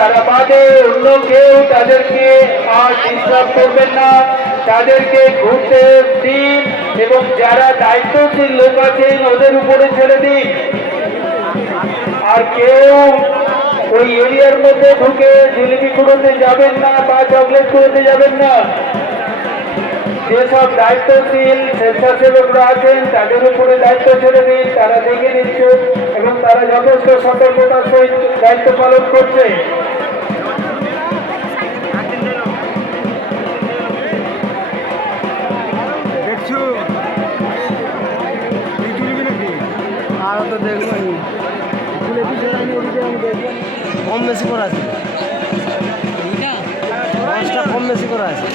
তারা বাদে অন্য কেউ তাদেরকে আর ডিস্টার্ব করবেন না। তাদেরকে ঘুরতে দিন এবং যারা দায়িত্বশীল লোক আছেন, ওদের উপরে ছেড়ে দিন। আর কেউ ওই এরিয়ার মধ্যে ঢুকে জিলিপি কুড়োতে যাবেন না বা চকলেট কুড়োতে যাবেন না। যেসব দায়িত্বশীল স্বেচ্ছাসেবকরা আছেন, তাদের উপরে দায়িত্ব ছেড়ে দিন। তারা দেখে নিচ্ছে এবং তারা যথেষ্ট সতর্কতার সহিত দায়িত্ব পালন করছে। আরও তো দেখব কম বেশি করা আছে। দশটা কম বেশি করা আছে।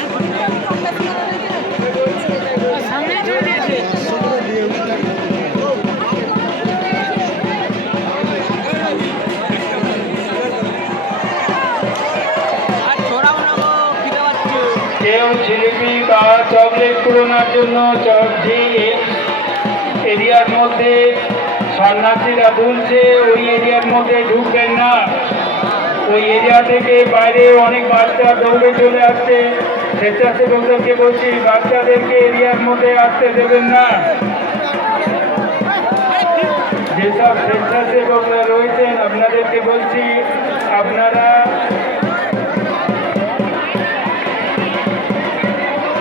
কেউ জিলিপি বা চকলেট পুরোনোর জন্য চ- যে এরিয়ার মধ্যে সন্ন্যাসীরা দুলছে ওই এরিয়ার মধ্যে ঢুকবেন না। ওই এরিয়া থেকে বাইরে অনেক বাচ্চা দৌড়ে চলে আসছে। স্বেচ্ছাসেবকদেরকে বলছি, বাচ্চাদেরকে এরিয়ার মধ্যে আসতে দেবেন না। যেসব স্বেচ্ছাসেবকরা রয়েছেন, আপনাদেরকে বলছি, আপনারা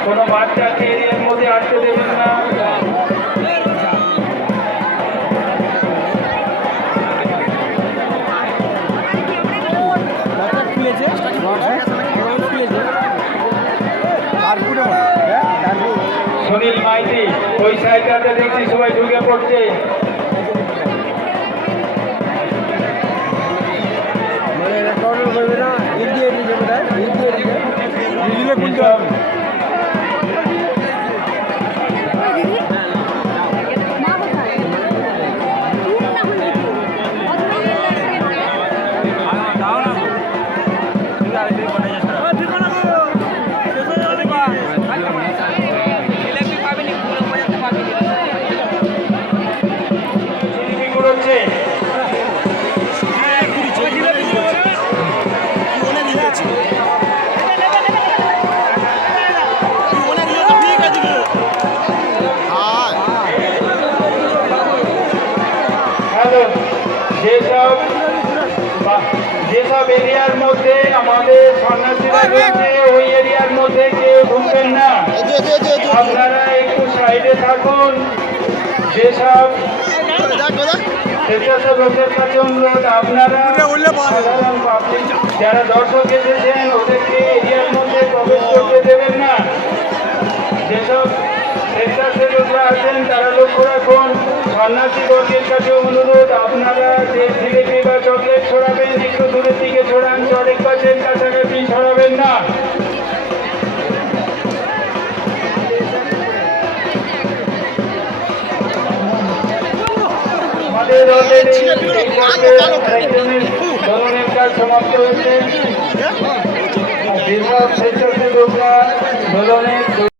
কোনো বাচ্চাকে সুনীল মাইতি ওই সাইডটাতে দেখছি সবাই ঢুকে পড়ছে। যেসব যেসব এরিয়ার মধ্যে আমাদের সন্ন্যাসীরা রয়েছে ওই এরিয়ার মধ্যে কেউ ঢুকবেন না। আপনারা একটু সাইডে থাকুন। যেসব স্বেচ্ছাসেবকদের কাছে অনুরোধ আপনারা যারা দর্শক এসেছেন ওদেরকে রাখুন সন্ন্যাসী বর্গের কাছে অনুরোধ, আপনারা যে জিলিপি বা চকলেট ছড়াবেন, একটু দূরের দিকে ছড়ান চড়েক গাছের কাছাকাছি ছড়াবেন না। সমাপ্ত হয়েছে।